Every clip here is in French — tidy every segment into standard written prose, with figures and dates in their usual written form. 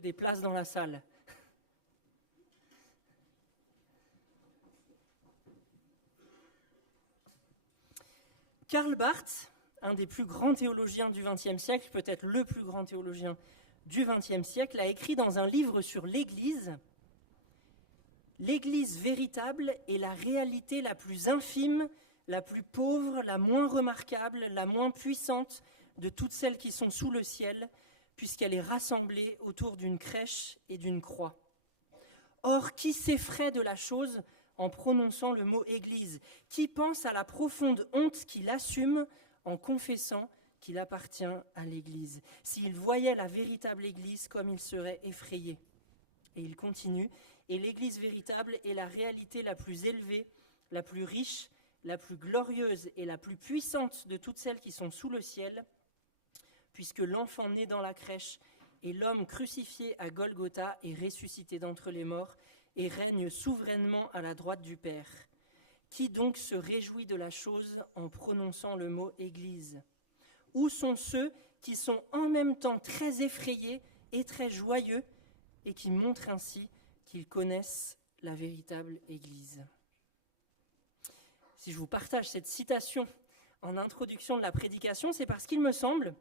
trouver des places dans la salle. Karl Barth, un des plus grands théologiens du XXe siècle, peut-être le plus grand théologien du XXe siècle, a écrit dans un livre sur l'Église « L'Église véritable est la réalité la plus infime, la plus pauvre, la moins remarquable, la moins puissante de toutes celles qui sont sous le ciel, puisqu'elle est rassemblée autour d'une crèche et d'une croix. Or, qui s'effraie de la chose en prononçant le mot Église? Qui pense à la profonde honte qu'il assume en confessant qu'il appartient à l'Église? S'il voyait la véritable Église comme il serait effrayé. » Et il continue, « Et l'Église véritable est la réalité la plus élevée, la plus riche, la plus glorieuse et la plus puissante de toutes celles qui sont sous le ciel, puisque l'enfant né dans la crèche et l'homme crucifié à Golgotha est ressuscité d'entre les morts et règne souverainement à la droite du Père. Qui donc se réjouit de la chose en prononçant le mot Église? Où sont ceux qui sont en même temps très effrayés et très joyeux et qui montrent ainsi qu'ils connaissent la véritable Église ?» Si je vous partage cette citation en introduction de la prédication, c'est parce qu'il me semble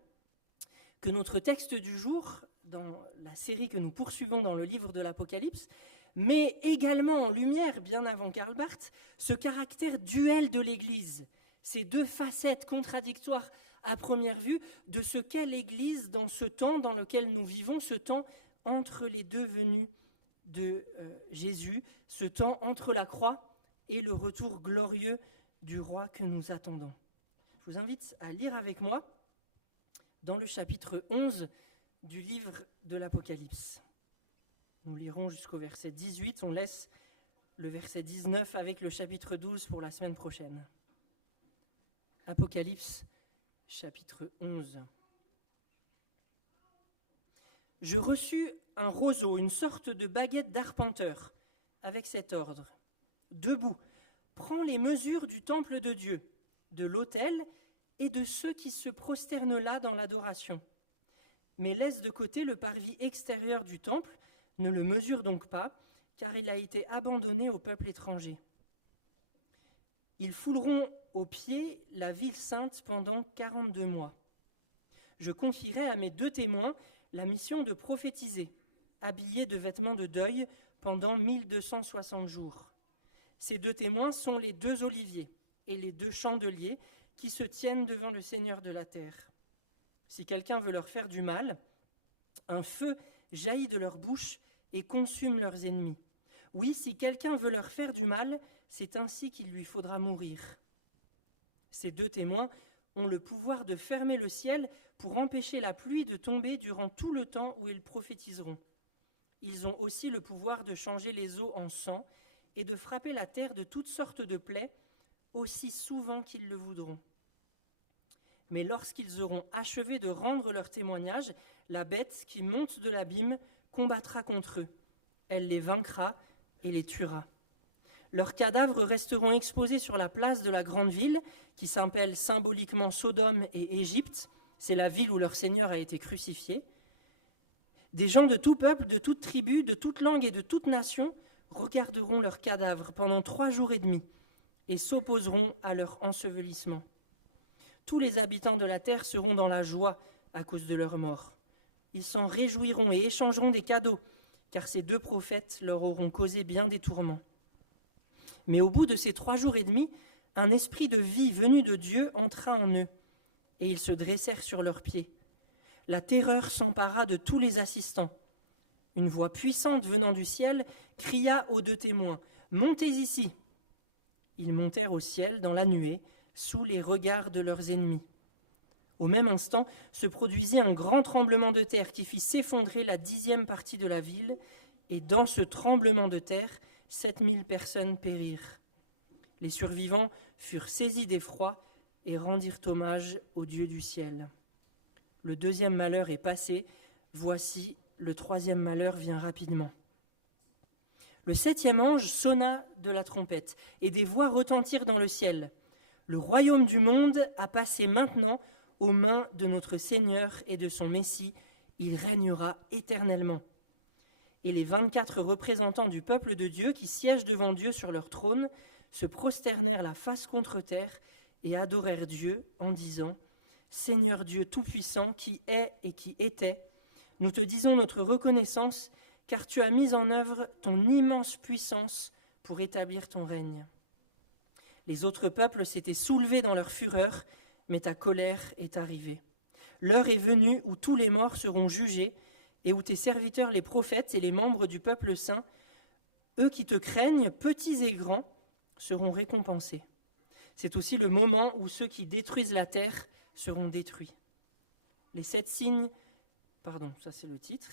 que notre texte du jour, dans la série que nous poursuivons dans le livre de l'Apocalypse, met également en lumière, bien avant Karl Barth, ce caractère duel de l'Église, ces deux facettes contradictoires à première vue de ce qu'est l'Église dans ce temps dans lequel nous vivons, ce temps entre les deux venues de Jésus, ce temps entre la croix et le retour glorieux du roi que nous attendons. Je vous invite à lire avec moi dans le chapitre 11 du livre de l'Apocalypse. Nous lirons jusqu'au verset 18, on laisse le verset 19 avec le chapitre 12 pour la semaine prochaine. Apocalypse, chapitre 11. « Je reçus un roseau, une sorte de baguette d'arpenteur, avec cet ordre. Debout, prends les mesures du temple de Dieu, de l'autel et de ceux qui se prosternent là dans l'adoration. Mais laisse de côté le parvis extérieur du temple, ne le mesure donc pas, car il a été abandonné au peuple étranger. Ils fouleront aux pieds la ville sainte pendant 42 mois. Je confierai à mes 2 témoins la mission de prophétiser, habillés de vêtements de deuil pendant 1260 jours. Ces 2 témoins sont les 2 oliviers et les 2 chandeliers qui se tiennent devant le Seigneur de la terre. Si quelqu'un veut leur faire du mal, un feu jaillit de leur bouche et consume leurs ennemis. Oui, si quelqu'un veut leur faire du mal, c'est ainsi qu'il lui faudra mourir. Ces 2 témoins ont le pouvoir de fermer le ciel pour empêcher la pluie de tomber durant tout le temps où ils prophétiseront. Ils ont aussi le pouvoir de changer les eaux en sang et de frapper la terre de toutes sortes de plaies, aussi souvent qu'ils le voudront. Mais lorsqu'ils auront achevé de rendre leur témoignage, la bête qui monte de l'abîme combattra contre eux. Elle les vaincra et les tuera. Leurs cadavres resteront exposés sur la place de la grande ville, qui s'appelle symboliquement Sodome et Égypte. C'est la ville où leur Seigneur a été crucifié. Des gens de tout peuple, de toute tribu, de toute langue et de toute nation regarderont leurs cadavres pendant 3 jours et demi et s'opposeront à leur ensevelissement. Tous les habitants de la terre seront dans la joie à cause de leur mort. Ils s'en réjouiront et échangeront des cadeaux, car ces 2 prophètes leur auront causé bien des tourments. Mais au bout de ces 3 jours et demi, un esprit de vie venu de Dieu entra en eux, et ils se dressèrent sur leurs pieds. La terreur s'empara de tous les assistants. Une voix puissante venant du ciel cria aux 2 témoins, « Montez ici !» Ils montèrent au ciel dans la nuée, sous les regards de leurs ennemis. Au même instant, se produisit un grand tremblement de terre qui fit s'effondrer la 10e partie de la ville, et dans ce tremblement de terre, 7000 personnes périrent. Les survivants furent saisis d'effroi et rendirent hommage au Dieu du ciel. Le 2e malheur est passé, voici le 3e malheur vient rapidement. Le 7e ange sonna de la trompette, et des voix retentirent dans le ciel. Le royaume du monde a passé maintenant aux mains de notre Seigneur et de son Messie. Il régnera éternellement. Et les 24 représentants du peuple de Dieu qui siègent devant Dieu sur leur trône se prosternèrent la face contre terre et adorèrent Dieu en disant « Seigneur Dieu Tout-Puissant, qui est et qui était, nous te disons notre reconnaissance, car tu as mis en œuvre ton immense puissance pour établir ton règne. Les autres peuples s'étaient soulevés dans leur fureur, mais ta colère est arrivée. L'heure est venue où tous les morts seront jugés, et où tes serviteurs, les prophètes et les membres du peuple saint, eux qui te craignent, petits et grands, seront récompensés. C'est aussi le moment où ceux qui détruisent la terre seront détruits. Les 7 signes, pardon, ça c'est le titre.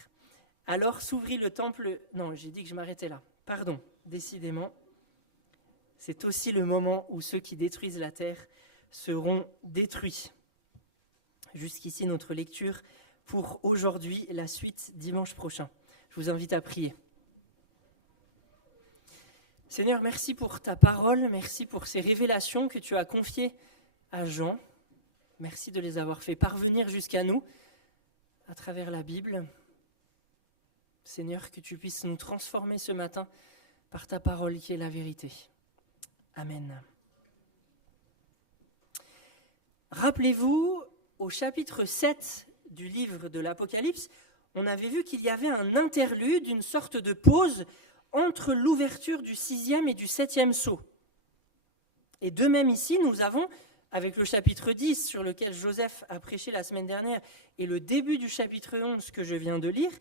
Alors s'ouvrit le temple, non, j'ai dit que je m'arrêtais là, pardon, décidément. C'est aussi le moment où ceux qui détruisent la terre seront détruits. Jusqu'ici notre lecture pour aujourd'hui, la suite dimanche prochain. Je vous invite à prier. Seigneur, merci pour ta parole, merci pour ces révélations que tu as confiées à Jean. Merci de les avoir fait parvenir jusqu'à nous à travers la Bible. Seigneur, que tu puisses nous transformer ce matin par ta parole qui est la vérité. Amen. Rappelez-vous, au chapitre 7 du livre de l'Apocalypse, on avait vu qu'il y avait un interlude, une sorte de pause entre l'ouverture du 6e et du 7e sceau. Et de même ici, nous avons, avec le chapitre 10 sur lequel Joseph a prêché la semaine dernière et le début du chapitre 11 que je viens de lire,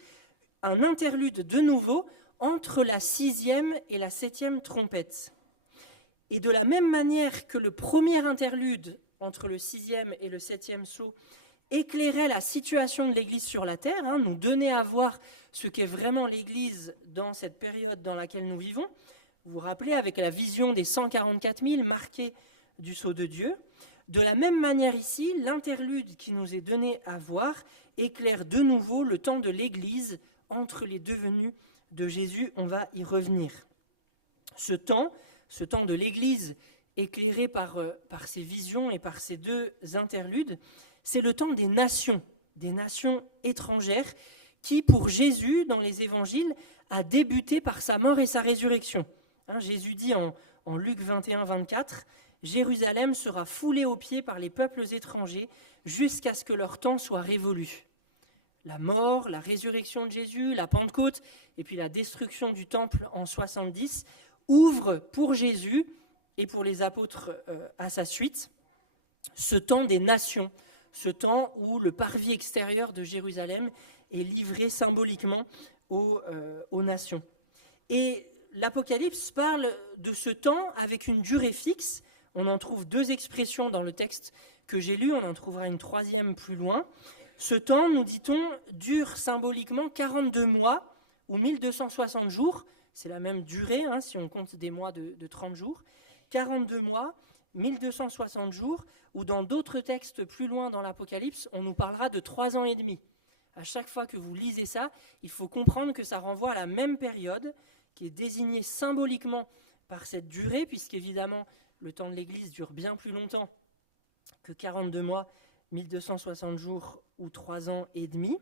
un interlude de nouveau entre la 6e et la 7e trompette. Et de la même manière que le premier interlude entre le 6e et le 7e sceau éclairait la situation de l'Église sur la terre, nous donnait à voir ce qu'est vraiment l'Église dans cette période dans laquelle nous vivons. Vous vous rappelez, avec la vision des 144 000 marqués du sceau de Dieu. De la même manière ici, l'interlude qui nous est donné à voir éclaire de nouveau le temps de l'Église entre les deux venues de Jésus. On va y revenir. Ce temps de l'Église éclairé par ces visions et par ces deux interludes, c'est le temps des nations étrangères qui, pour Jésus, dans les évangiles, a débuté par sa mort et sa résurrection. Jésus dit en Luc 21, 24, « Jérusalem sera foulée aux pieds par les peuples étrangers jusqu'à ce que leur temps soit révolu. » La mort, la résurrection de Jésus, la Pentecôte et puis la destruction du temple en 70 ouvrent pour Jésus et pour les apôtres à sa suite ce temps des nations, ce temps où le parvis extérieur de Jérusalem est livré symboliquement aux nations. Et l'Apocalypse parle de ce temps avec une durée fixe. On en trouve 2 expressions dans le texte que j'ai lu, on en trouvera une 3e plus loin. Ce temps, nous dit-on, dure symboliquement 42 mois ou 1260 jours. C'est la même durée, si on compte des mois de 30 jours. 42 mois, 1260 jours, ou dans d'autres textes plus loin dans l'Apocalypse, on nous parlera de 3 ans et demi. À chaque fois que vous lisez ça, il faut comprendre que ça renvoie à la même période, qui est désignée symboliquement par cette durée, puisqu'évidemment, le temps de l'Église dure bien plus longtemps que 42 mois, 1260 jours ou 3 ans et demi.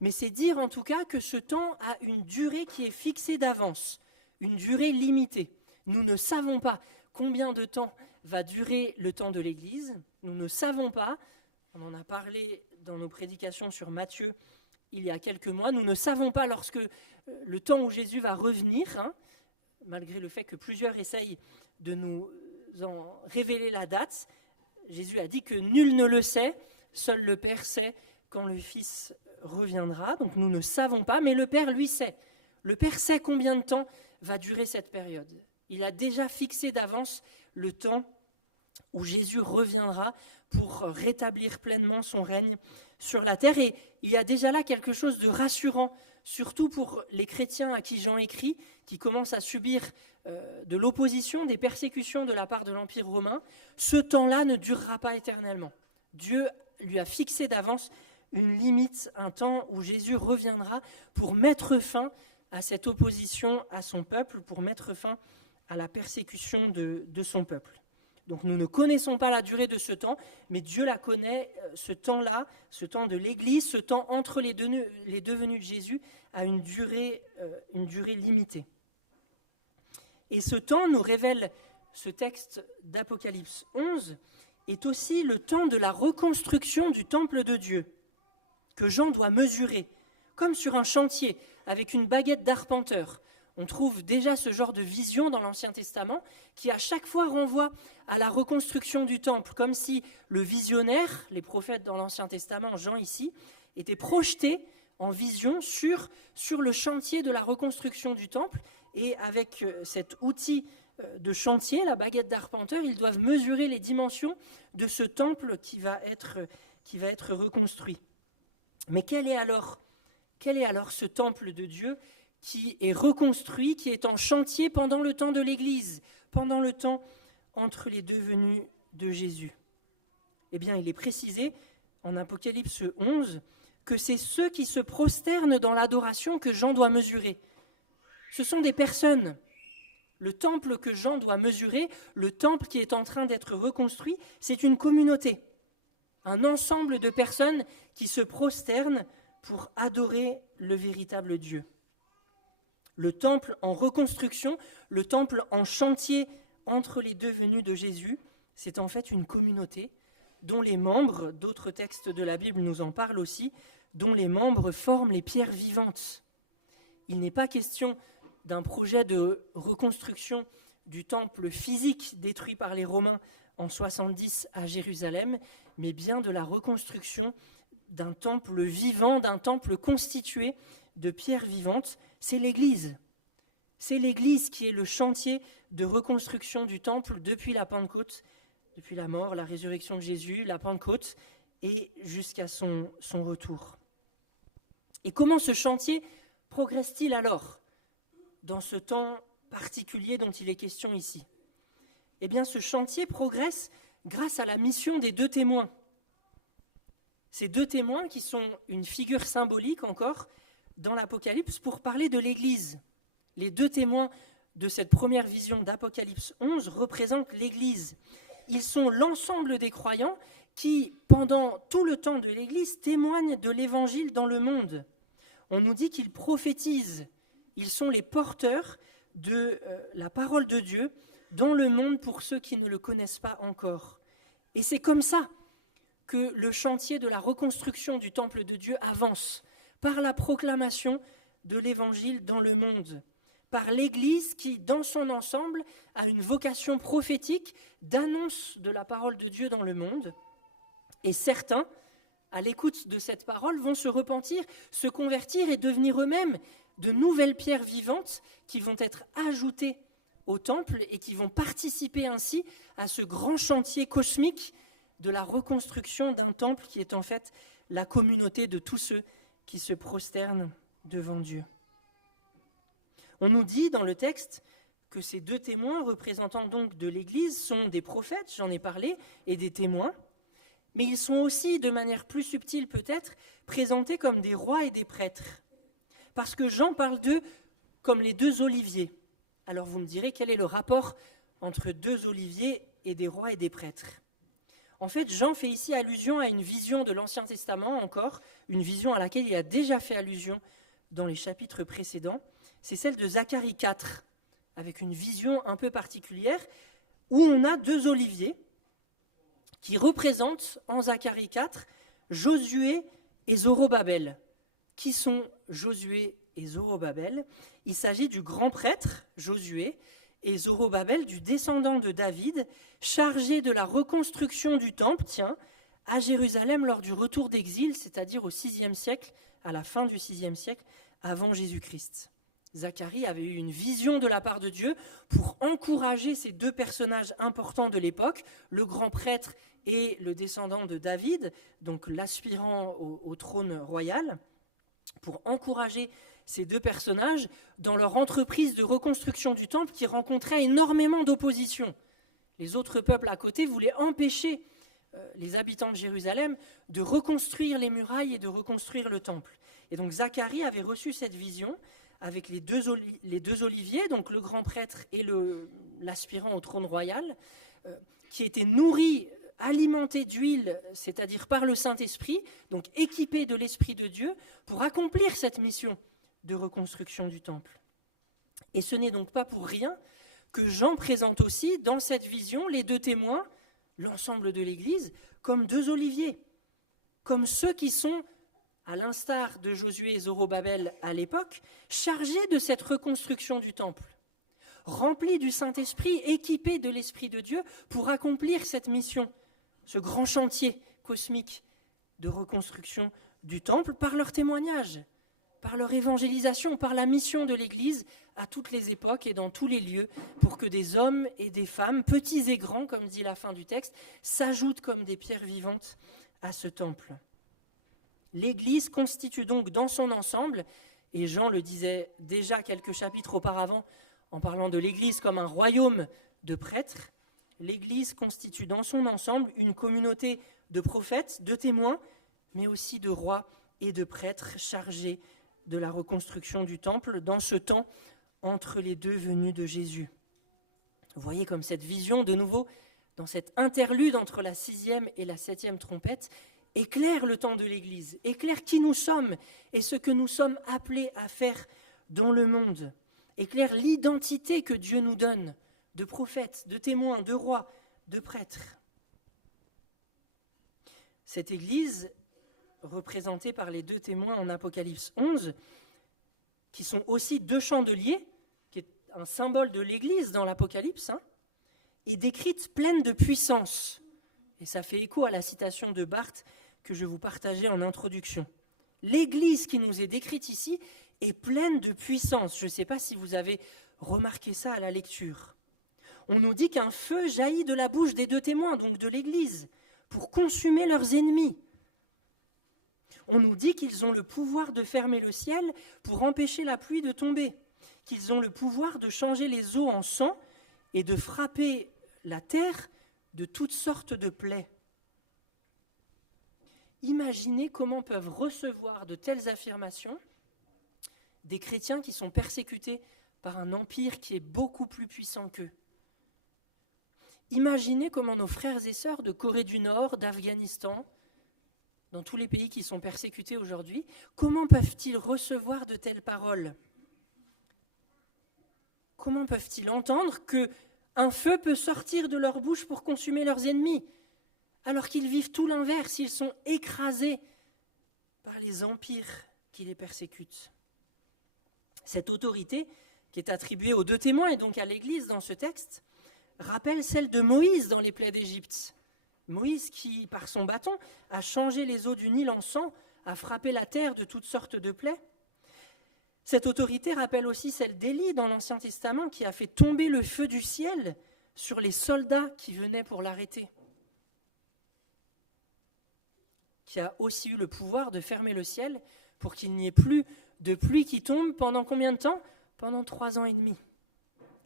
Mais c'est dire en tout cas que ce temps a une durée qui est fixée d'avance, une durée limitée. Nous ne savons pas combien de temps va durer le temps de l'Église. Nous ne savons pas, on en a parlé dans nos prédications sur Matthieu il y a quelques mois, nous ne savons pas lorsque le temps où Jésus va revenir, malgré le fait que plusieurs essayent de nous en révéler la date. Jésus a dit que nul ne le sait, seul le Père sait quand le Fils reviendra. Donc nous ne savons pas, mais le Père, lui, sait. Le Père sait combien de temps va durer cette période. Il a déjà fixé d'avance le temps où Jésus reviendra pour rétablir pleinement son règne sur la terre. Et il y a déjà là quelque chose de rassurant, surtout pour les chrétiens à qui Jean écrit, qui commencent à subir de l'opposition, des persécutions de la part de l'Empire romain. Ce temps-là ne durera pas éternellement. Dieu lui a fixé d'avance une limite, un temps où Jésus reviendra pour mettre fin à cette opposition à son peuple, pour mettre fin à la persécution de son peuple. Donc nous ne connaissons pas la durée de ce temps, mais Dieu la connaît, ce temps-là, ce temps de l'Église, ce temps entre les deux venues de Jésus, a une durée limitée. Et ce temps, nous révèle ce texte d'Apocalypse 11, est aussi le temps de la reconstruction du temple de Dieu, que Jean doit mesurer, comme sur un chantier, avec une baguette d'arpenteur. On trouve déjà ce genre de vision dans l'Ancien Testament qui à chaque fois renvoie à la reconstruction du temple, comme si le visionnaire, les prophètes dans l'Ancien Testament, Jean ici, était projeté en vision sur le chantier de la reconstruction du temple. Et avec cet outil de chantier, la baguette d'arpenteur, ils doivent mesurer les dimensions de ce temple qui va être reconstruit. Mais quel est alors ce temple de Dieu qui est reconstruit, qui est en chantier pendant le temps de l'Église, pendant le temps entre les deux venues de Jésus? Eh bien, il est précisé en Apocalypse 11 que c'est ceux qui se prosternent dans l'adoration que Jean doit mesurer. Ce sont des personnes. Le temple que Jean doit mesurer, le temple qui est en train d'être reconstruit, c'est une communauté, un ensemble de personnes qui se prosternent pour adorer le véritable Dieu. Le temple en reconstruction, le temple en chantier entre les deux venues de Jésus, c'est en fait une communauté dont les membres, d'autres textes de la Bible nous en parlent aussi, dont les membres forment les pierres vivantes. Il n'est pas question d'un projet de reconstruction du temple physique détruit par les Romains en 70 à Jérusalem, mais bien de la reconstruction d'un temple vivant, d'un temple constitué de pierres vivantes. C'est l'Église. C'est l'Église qui est le chantier de reconstruction du temple depuis la Pentecôte, depuis la mort, la résurrection de Jésus, la Pentecôte, et jusqu'à son retour. Et comment ce chantier progresse-t-il alors dans ce temps particulier dont il est question ici? Eh bien, ce chantier progresse grâce à la mission des deux témoins. Ces deux témoins qui sont une figure symbolique encore dans l'Apocalypse pour parler de l'Église. Les deux témoins de cette première vision d'Apocalypse 11 représentent l'Église. Ils sont l'ensemble des croyants qui, pendant tout le temps de l'Église, témoignent de l'Évangile dans le monde. On nous dit qu'ils prophétisent. Ils sont les porteurs de la parole de Dieu dans le monde pour ceux qui ne le connaissent pas encore. Et c'est comme ça que le chantier de la reconstruction du temple de Dieu avance, par la proclamation de l'Évangile dans le monde, par l'Église qui, dans son ensemble, a une vocation prophétique d'annonce de la parole de Dieu dans le monde. Et certains, à l'écoute de cette parole, vont se repentir, se convertir et devenir eux-mêmes de nouvelles pierres vivantes qui vont être ajoutées au temple et qui vont participer ainsi à ce grand chantier cosmique de la reconstruction d'un temple qui est en fait la communauté de tous ceux qui se prosternent devant Dieu. On nous dit dans le texte que ces deux témoins, représentant donc de l'Église, sont des prophètes, j'en ai parlé, et des témoins, mais ils sont aussi, de manière plus subtile peut-être, présentés comme des rois et des prêtres. Parce que Jean parle d'eux comme les deux oliviers. Alors vous me direz, quel est le rapport entre deux oliviers et des rois et des prêtres ? En fait, Jean fait ici allusion à une vision de l'Ancien Testament encore, une vision à laquelle il a déjà fait allusion dans les chapitres précédents. C'est celle de Zacharie 4, avec une vision un peu particulière, où on a deux oliviers qui représentent en Zacharie 4 Josué et Zorobabel. Qui sont Josué et Zorobabel ? Il s'agit du grand prêtre, Josué, et Zorobabel, du descendant de David, chargé de la reconstruction du temple, à Jérusalem lors du retour d'exil, c'est-à-dire au VIe siècle, à la fin du VIe siècle, avant Jésus-Christ. Zacharie avait eu une vision de la part de Dieu pour encourager ces deux personnages importants de l'époque, le grand prêtre et le descendant de David, donc l'aspirant au trône royal, pour encourager ces deux personnages dans leur entreprise de reconstruction du temple qui rencontrait énormément d'opposition. Les autres peuples à côté voulaient empêcher les habitants de Jérusalem de reconstruire les murailles et de reconstruire le temple. Et donc Zacharie avait reçu cette vision avec les deux oliviers, donc le grand prêtre et l'aspirant au trône royal, qui était nourrie, alimentée d'huile, c'est-à-dire par le Saint-Esprit, donc équipée de l'Esprit de Dieu, pour accomplir cette mission de reconstruction du temple. Et ce n'est donc pas pour rien que Jean présente aussi dans cette vision les deux témoins, l'ensemble de l'Église, comme deux oliviers, comme ceux qui sont, à l'instar de Josué et Zorobabel à l'époque, chargés de cette reconstruction du temple, remplis du Saint-Esprit, équipés de l'Esprit de Dieu pour accomplir cette mission, ce grand chantier cosmique de reconstruction du temple par leur témoignage, par leur évangélisation, par la mission de l'Église à toutes les époques et dans tous les lieux, pour que des hommes et des femmes, petits et grands, comme dit la fin du texte, s'ajoutent comme des pierres vivantes à ce temple. L'Église constitue donc dans son ensemble, et Jean le disait déjà quelques chapitres auparavant en parlant de l'Église comme un royaume de prêtres, l'Église constitue dans son ensemble une communauté de prophètes, de témoins, mais aussi de rois et de prêtres chargés de la reconstruction du temple dans ce temps entre les deux venues de Jésus. Vous voyez comme cette vision, de nouveau, dans cette interlude entre la 6e et la 7e trompette, éclaire le temps de l'Église, éclaire qui nous sommes et ce que nous sommes appelés à faire dans le monde, éclaire l'identité que Dieu nous donne de prophètes, de témoins, de rois, de prêtres. Cette Église, représentée par les deux témoins en Apocalypse 11, qui sont aussi deux chandeliers, qui est un symbole de l'Église dans l'Apocalypse, est décrite pleine de puissance. Et ça fait écho à la citation de Barth que je vous partageais en introduction. L'Église qui nous est décrite ici est pleine de puissance. Je ne sais pas si vous avez remarqué ça à la lecture. On nous dit qu'un feu jaillit de la bouche des deux témoins, donc de l'Église, pour consumer leurs ennemis. On nous dit qu'ils ont le pouvoir de fermer le ciel pour empêcher la pluie de tomber, qu'ils ont le pouvoir de changer les eaux en sang et de frapper la terre de toutes sortes de plaies. Imaginez comment peuvent recevoir de telles affirmations des chrétiens qui sont persécutés par un empire qui est beaucoup plus puissant qu'eux. Imaginez comment nos frères et sœurs de Corée du Nord, d'Afghanistan, dans tous les pays qui sont persécutés aujourd'hui, comment peuvent-ils recevoir de telles paroles ? Comment peuvent-ils entendre qu'un feu peut sortir de leur bouche pour consumer leurs ennemis, alors qu'ils vivent tout l'inverse, ils sont écrasés par les empires qui les persécutent. Cette autorité, qui est attribuée aux deux témoins et donc à l'Église dans ce texte, rappelle celle de Moïse dans les plaies d'Égypte. Moïse qui, par son bâton, a changé les eaux du Nil en sang, a frappé la terre de toutes sortes de plaies. Cette autorité rappelle aussi celle d'Élie dans l'Ancien Testament qui a fait tomber le feu du ciel sur les soldats qui venaient pour l'arrêter, qui a aussi eu le pouvoir de fermer le ciel pour qu'il n'y ait plus de pluie qui tombe pendant combien de temps ? Pendant 3 ans et demi.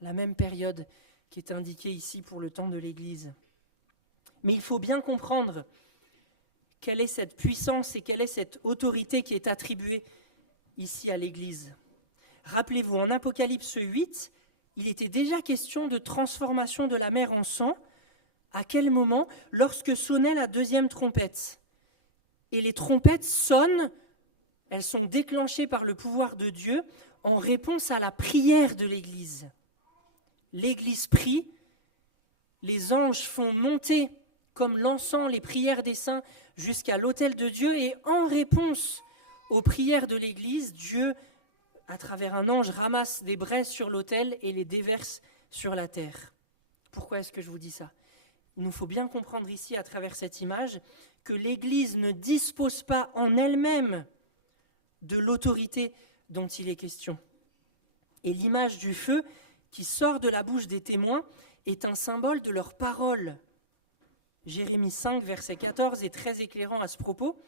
La même période qui est indiquée ici pour le temps de l'Église. Mais il faut bien comprendre quelle est cette puissance et quelle est cette autorité qui est attribuée ici à l'Église. Rappelez-vous, en Apocalypse 8, il était déjà question de transformation de la mer en sang. À quel moment ? Lorsque sonnait la 2e trompette. Et les trompettes sonnent, elles sont déclenchées par le pouvoir de Dieu en réponse à la prière de l'Église. L'Église prie, les anges font monter comme l'encens les prières des saints jusqu'à l'autel de Dieu, et en réponse aux prières de l'Église, Dieu, à travers un ange, ramasse des braises sur l'autel et les déverse sur la terre. Pourquoi est-ce que je vous dis ça ? Il nous faut bien comprendre ici, à travers cette image, que l'Église ne dispose pas en elle-même de l'autorité dont il est question. Et l'image du feu qui sort de la bouche des témoins est un symbole de leur parole. Jérémie 5, verset 14 est très éclairant à ce propos.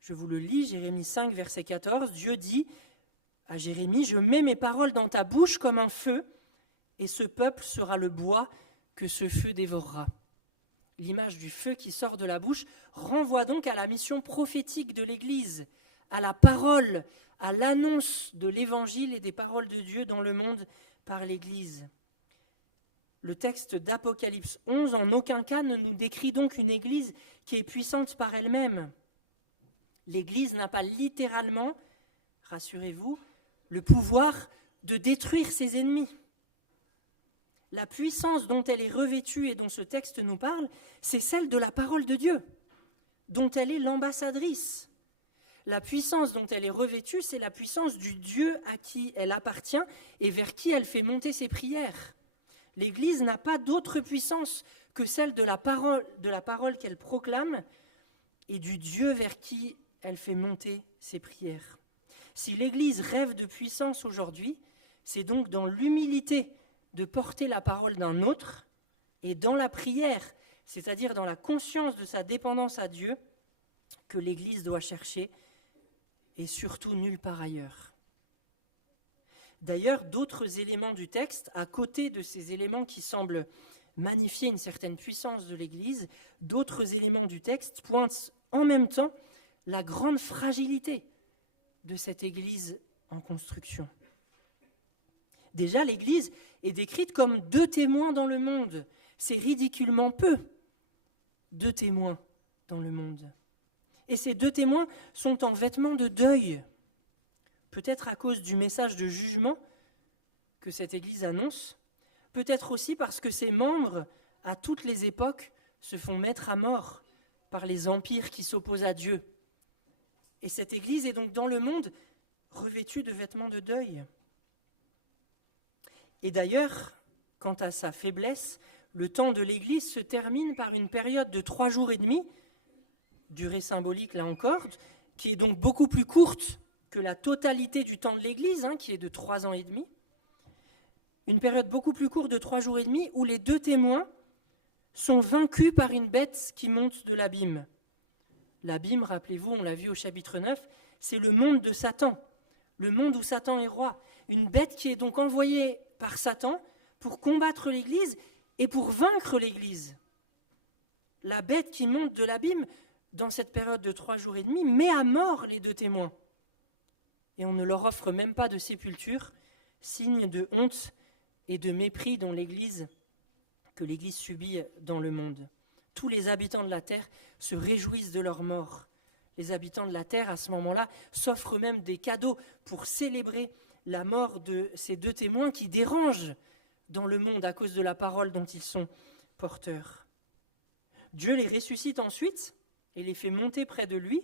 Je vous le lis, Jérémie 5, verset 14. Dieu dit à Jérémie, « Je mets mes paroles dans ta bouche comme un feu, et ce peuple sera le bois que ce feu dévorera. » L'image du feu qui sort de la bouche renvoie donc à la mission prophétique de l'Église, à la parole, à l'annonce de l'Évangile et des paroles de Dieu dans le monde par l'Église. Le texte d'Apocalypse 11 en aucun cas ne nous décrit donc une église qui est puissante par elle-même. L'église n'a pas littéralement, rassurez-vous, le pouvoir de détruire ses ennemis. La puissance dont elle est revêtue et dont ce texte nous parle, c'est celle de la parole de Dieu, dont elle est l'ambassadrice. La puissance dont elle est revêtue, c'est la puissance du Dieu à qui elle appartient et vers qui elle fait monter ses prières. L'Église n'a pas d'autre puissance que celle de la parole qu'elle proclame et du Dieu vers qui elle fait monter ses prières. Si l'Église rêve de puissance aujourd'hui, c'est donc dans l'humilité de porter la parole d'un autre et dans la prière, c'est-à-dire dans la conscience de sa dépendance à Dieu, que l'Église doit chercher et surtout nulle part ailleurs. D'ailleurs, d'autres éléments du texte, à côté de ces éléments qui semblent magnifier une certaine puissance de l'Église, d'autres éléments du texte pointent en même temps la grande fragilité de cette Église en construction. Déjà, l'Église est décrite comme 2 témoins dans le monde. C'est ridiculement peu, 2 témoins dans le monde. Et ces 2 témoins sont en vêtements de deuil, peut-être à cause du message de jugement que cette Église annonce, peut-être aussi parce que ses membres, à toutes les époques, se font mettre à mort par les empires qui s'opposent à Dieu. Et cette Église est donc dans le monde revêtue de vêtements de deuil. Et d'ailleurs, quant à sa faiblesse, le temps de l'Église se termine par une période de 3 jours et demi, durée symbolique là encore, qui est donc beaucoup plus courte que la totalité du temps de l'Église, qui est de 3 ans et demi. Une période beaucoup plus courte de 3 jours et demi où les 2 témoins sont vaincus par une bête qui monte de l'abîme. L'abîme, rappelez-vous, on l'a vu au chapitre 9, c'est le monde de Satan, le monde où Satan est roi. Une bête qui est donc envoyée par Satan pour combattre l'Église et pour vaincre l'Église. La bête qui monte de l'abîme, dans cette période de 3 jours et demi, met à mort les 2 témoins. Et on ne leur offre même pas de sépulture, signe de honte et de mépris que l'Église subit dans le monde. Tous les habitants de la terre se réjouissent de leur mort. Les habitants de la terre, à ce moment-là, s'offrent même des cadeaux pour célébrer la mort de ces 2 témoins qui dérangent dans le monde à cause de la parole dont ils sont porteurs. Dieu les ressuscite ensuite et les fait monter près de lui,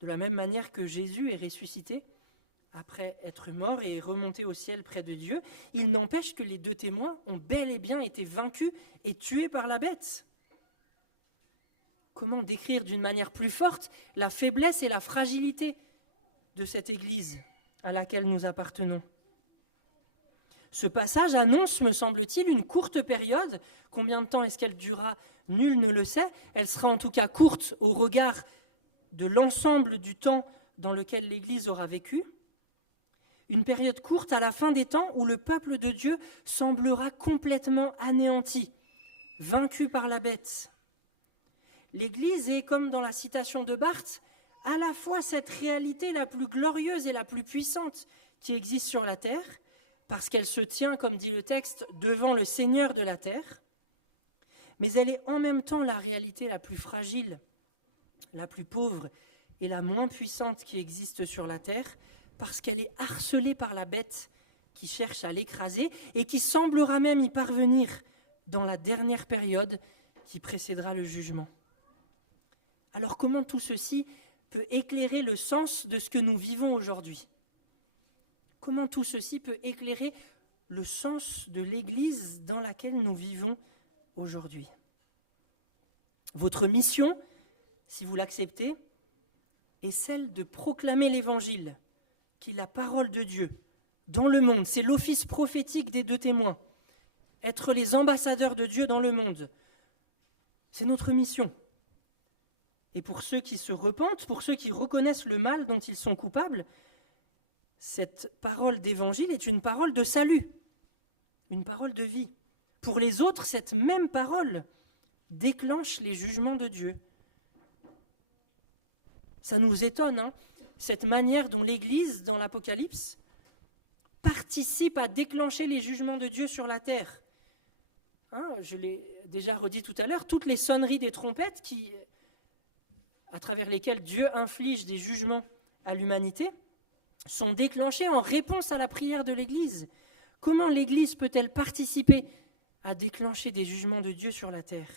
de la même manière que Jésus est ressuscité après être mort et est remonté au ciel près de Dieu. Il n'empêche que les 2 témoins ont bel et bien été vaincus et tués par la bête. Comment décrire d'une manière plus forte la faiblesse et la fragilité de cette Église à laquelle nous appartenons ? Ce passage annonce, me semble-t-il, une courte période. Combien de temps est-ce qu'elle durera ? Nul ne le sait. Elle sera en tout cas courte au regard de l'ensemble du temps dans lequel l'Église aura vécu. Une période courte à la fin des temps où le peuple de Dieu semblera complètement anéanti, vaincu par la bête. L'Église est, comme dans la citation de Barth, à la fois cette réalité la plus glorieuse et la plus puissante qui existe sur la terre, parce qu'elle se tient, comme dit le texte, devant le Seigneur de la terre, mais elle est en même temps la réalité la plus fragile, la plus pauvre et la moins puissante qui existe sur la terre, parce qu'elle est harcelée par la bête qui cherche à l'écraser et qui semblera même y parvenir dans la dernière période qui précédera le jugement. Alors comment tout ceci peut éclairer le sens de ce que nous vivons aujourd'hui ? Comment tout ceci peut éclairer le sens de l'Église dans laquelle nous vivons aujourd'hui ? Votre mission, si vous l'acceptez, est celle de proclamer l'Évangile, qui est la parole de Dieu dans le monde. C'est l'office prophétique des 2 témoins. Être les ambassadeurs de Dieu dans le monde. C'est notre mission. Et pour ceux qui se repentent, pour ceux qui reconnaissent le mal dont ils sont coupables, cette parole d'évangile est une parole de salut, une parole de vie. Pour les autres, cette même parole déclenche les jugements de Dieu. Ça nous étonne, cette manière dont l'Église, dans l'Apocalypse, participe à déclencher les jugements de Dieu sur la terre. Je l'ai déjà redit tout à l'heure, toutes les sonneries des trompettes à travers lesquelles Dieu inflige des jugements à l'humanité, sont déclenchées en réponse à la prière de l'Église. Comment l'Église peut-elle participer à déclencher des jugements de Dieu sur la terre ?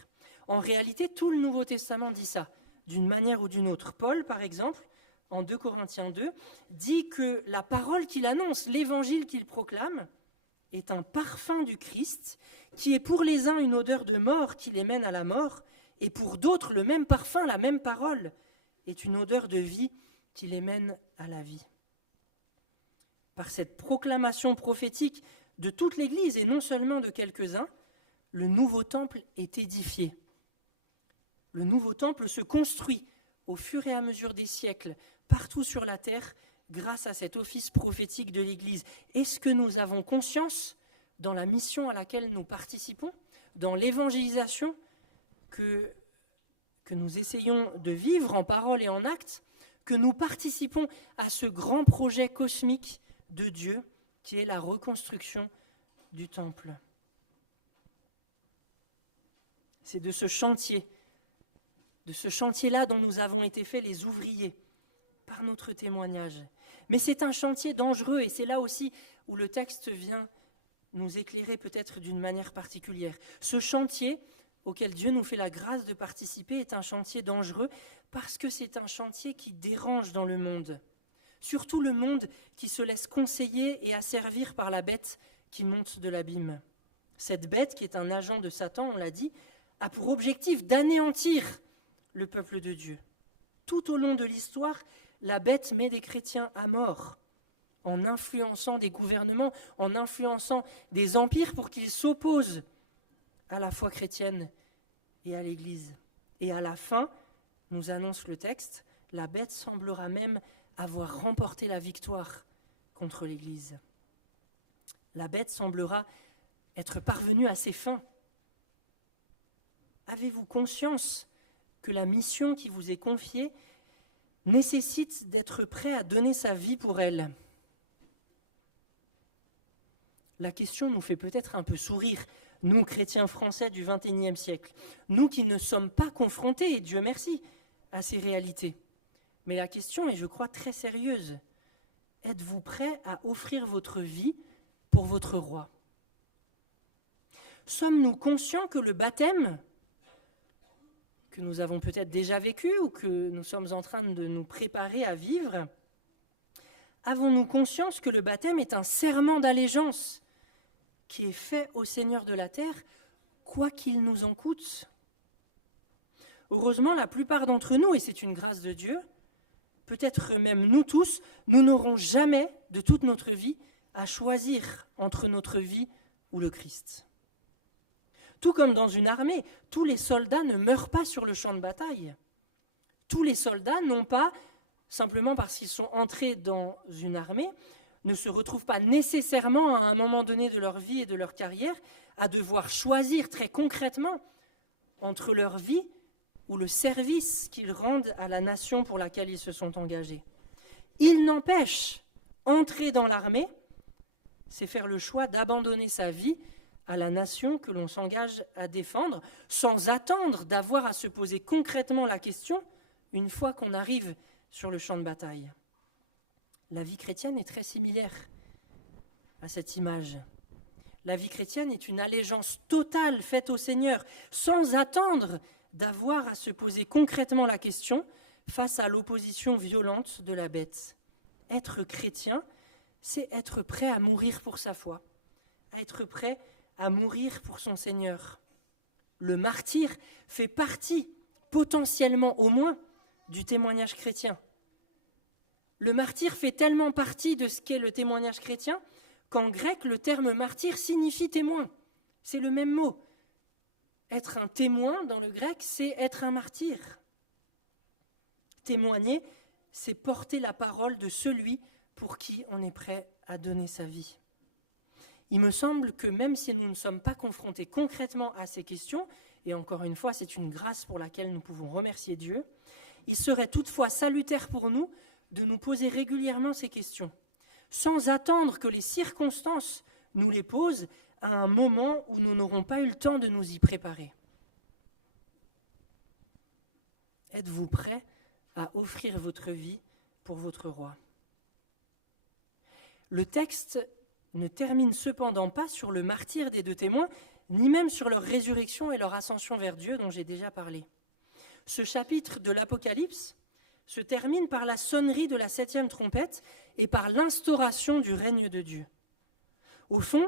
En réalité, tout le Nouveau Testament dit ça, d'une manière ou d'une autre. Paul, par exemple, en 2 Corinthiens 2, dit que la parole qu'il annonce, l'évangile qu'il proclame, est un parfum du Christ, qui est pour les uns une odeur de mort qui les mène à la mort, et pour d'autres, le même parfum, la même parole, est une odeur de vie qui les mène à la vie. Par cette proclamation prophétique de toute l'Église, et non seulement de quelques-uns, le nouveau temple est édifié. Le nouveau temple se construit au fur et à mesure des siècles, partout sur la terre, grâce à cet office prophétique de l'Église. Est-ce que nous avons conscience, dans la mission à laquelle nous participons, dans l'évangélisation que nous essayons de vivre en parole et en acte, que nous participons à ce grand projet cosmique de Dieu, qui est la reconstruction du temple? C'est de ce chantier-là dont nous avons été faits les ouvriers, par notre témoignage. Mais c'est un chantier dangereux, et c'est là aussi où le texte vient nous éclairer peut-être d'une manière particulière. Ce chantier auquel Dieu nous fait la grâce de participer est un chantier dangereux parce que c'est un chantier qui dérange dans le monde. Surtout le monde qui se laisse conseiller et asservir par la bête qui monte de l'abîme. Cette bête, qui est un agent de Satan, on l'a dit, a pour objectif d'anéantir le peuple de Dieu. Tout au long de l'histoire, la bête met des chrétiens à mort, en influençant des gouvernements, en influençant des empires pour qu'ils s'opposent à la foi chrétienne et à l'Église. Et à la fin, nous annonce le texte, la bête semblera même avoir remporté la victoire contre l'Église. La bête semblera être parvenue à ses fins. Avez-vous conscience que la mission qui vous est confiée nécessite d'être prêt à donner sa vie pour elle? La question nous fait peut-être un peu sourire, nous, chrétiens français du XXIe siècle, nous qui ne sommes pas confrontés, et Dieu merci, à ces réalités. Mais la question est, je crois, très sérieuse. Êtes-vous prêt à offrir votre vie pour votre roi? Sommes-nous conscients que le baptême, que nous avons peut-être déjà vécu ou que nous sommes en train de nous préparer à vivre, avons-nous conscience que le baptême est un serment d'allégeance qui est fait au Seigneur de la terre, quoi qu'il nous en coûte? Heureusement, la plupart d'entre nous, et c'est une grâce de Dieu, peut-être même nous tous, nous n'aurons jamais de toute notre vie à choisir entre notre vie ou le Christ. Tout comme dans une armée, tous les soldats ne meurent pas sur le champ de bataille. Tous les soldats n'ont pas, simplement parce qu'ils sont entrés dans une armée, ne se retrouvent pas nécessairement à un moment donné de leur vie et de leur carrière à devoir choisir très concrètement entre leur vie ou le service qu'ils rendent à la nation pour laquelle ils se sont engagés. Il n'empêche, entrer dans l'armée, c'est faire le choix d'abandonner sa vie à la nation que l'on s'engage à défendre, sans attendre d'avoir à se poser concrètement la question une fois qu'on arrive sur le champ de bataille. La vie chrétienne est très similaire à cette image. La vie chrétienne est une allégeance totale faite au Seigneur, sans attendre d'avoir à se poser concrètement la question face à l'opposition violente de la bête. Être chrétien, c'est être prêt à mourir pour sa foi, à être prêt à mourir pour son Seigneur. Le martyr fait partie, potentiellement au moins, du témoignage chrétien. Le martyr fait tellement partie de ce qu'est le témoignage chrétien qu'en grec, le terme martyr signifie témoin. C'est le même mot. Être un témoin, dans le grec, c'est être un martyr. Témoigner, c'est porter la parole de celui pour qui on est prêt à donner sa vie. Il me semble que même si nous ne sommes pas confrontés concrètement à ces questions, et encore une fois, c'est une grâce pour laquelle nous pouvons remercier Dieu, il serait toutefois salutaire pour nous de nous poser régulièrement ces questions, sans attendre que les circonstances nous les posent à un moment où nous n'aurons pas eu le temps de nous y préparer. Êtes-vous prêt à offrir votre vie pour votre roi ? Le texte ne termine cependant pas sur le martyre des 2 témoins, ni même sur leur résurrection et leur ascension vers Dieu dont j'ai déjà parlé. Ce chapitre de l'Apocalypse se termine par la sonnerie de la 7e trompette et par l'instauration du règne de Dieu. Au fond,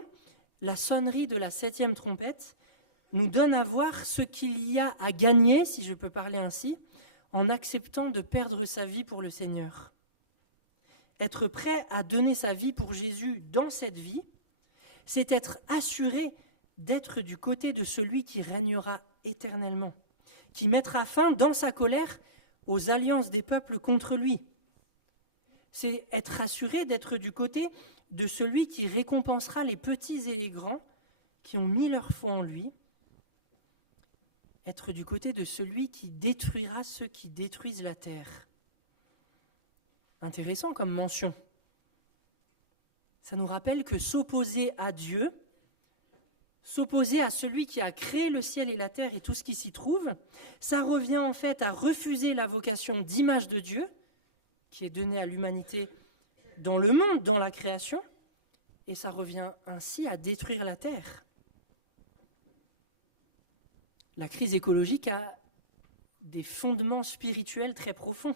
la sonnerie de la 7e trompette nous donne à voir ce qu'il y a à gagner, si je peux parler ainsi, en acceptant de perdre sa vie pour le Seigneur. Être prêt à donner sa vie pour Jésus dans cette vie, c'est être assuré d'être du côté de celui qui régnera éternellement, qui mettra fin dans sa colère aux alliances des peuples contre lui. C'est être assuré d'être du côté de celui qui récompensera les petits et les grands qui ont mis leur foi en lui, être du côté de celui qui détruira ceux qui détruisent la terre. Intéressant comme mention. Ça nous rappelle que s'opposer à Dieu, s'opposer à celui qui a créé le ciel et la terre et tout ce qui s'y trouve, ça revient en fait à refuser la vocation d'image de Dieu, qui est donnée à l'humanité dans le monde, dans la création, et ça revient ainsi à détruire la terre. La crise écologique a des fondements spirituels très profonds.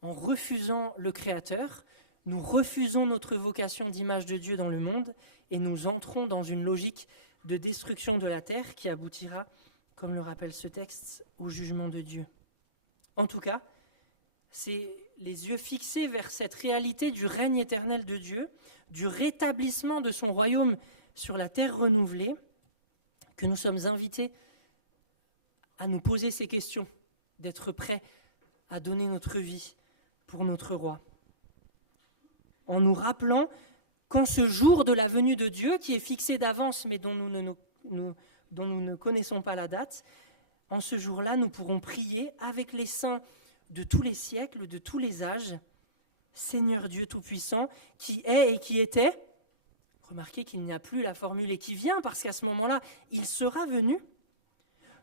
En refusant le Créateur, nous refusons notre vocation d'image de Dieu dans le monde et nous entrons dans une logique de destruction de la terre qui aboutira, comme le rappelle ce texte, au jugement de Dieu. En tout cas, c'est les yeux fixés vers cette réalité du règne éternel de Dieu, du rétablissement de son royaume sur la terre renouvelée, que nous sommes invités à nous poser ces questions, d'être prêts à donner notre vie pour notre roi. En nous rappelant qu'en ce jour de la venue de Dieu, qui est fixé d'avance mais dont nous ne connaissons pas la date, en ce jour-là, nous pourrons prier avec les saints de tous les siècles, de tous les âges, Seigneur Dieu Tout-Puissant, qui est et qui était. Remarquez qu'il n'y a plus la formule « et qui vient » parce qu'à ce moment-là, il sera venu.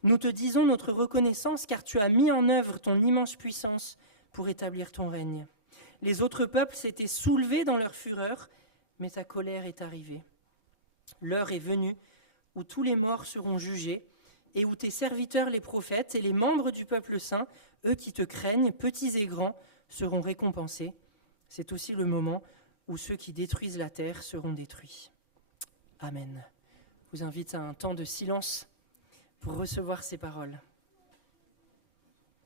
Nous te disons notre reconnaissance car tu as mis en œuvre ton immense puissance pour établir ton règne. Les autres peuples s'étaient soulevés dans leur fureur, mais ta colère est arrivée. L'heure est venue où tous les morts seront jugés et où tes serviteurs les prophètes et les membres du peuple saint, eux qui te craignent, petits et grands, seront récompensés. C'est aussi le moment où ceux qui détruisent la terre seront détruits. Amen. Je vous invite à un temps de silence pour recevoir ces paroles.